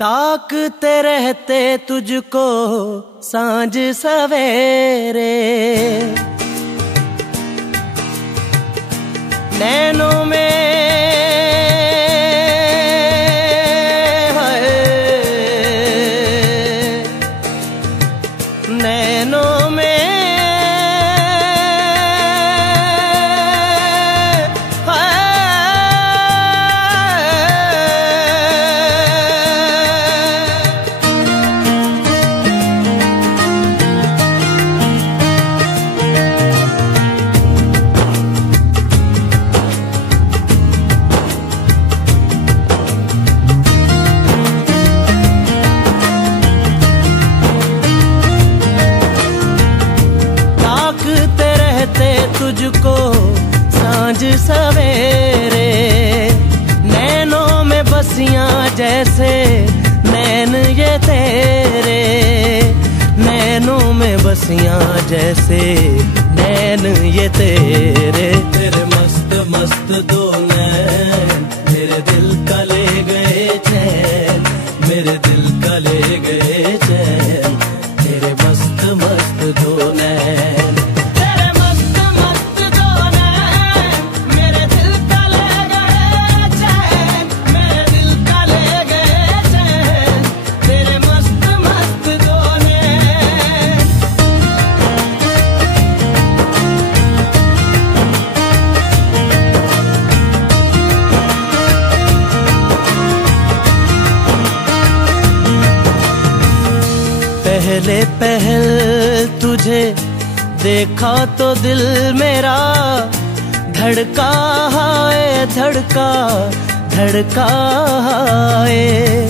ताकते रहते तुझको सांझ सवेरे, नैनों में नैनों में तुझको सांझ सवेरे, नैनों में बसियां जैसे नैन ये तेरे, नैनों में बसियां जैसे नैन ये तेरे। तेरे मस्त मस्त दो नैन मेरे दिल का ले गए चैन, मेरे दिल का ले गए चैन, तेरे मस्त मस्त दो नैन। पहले पहल तुझे देखा तो दिल मेरा धड़का हाय, धड़का धड़का हाय।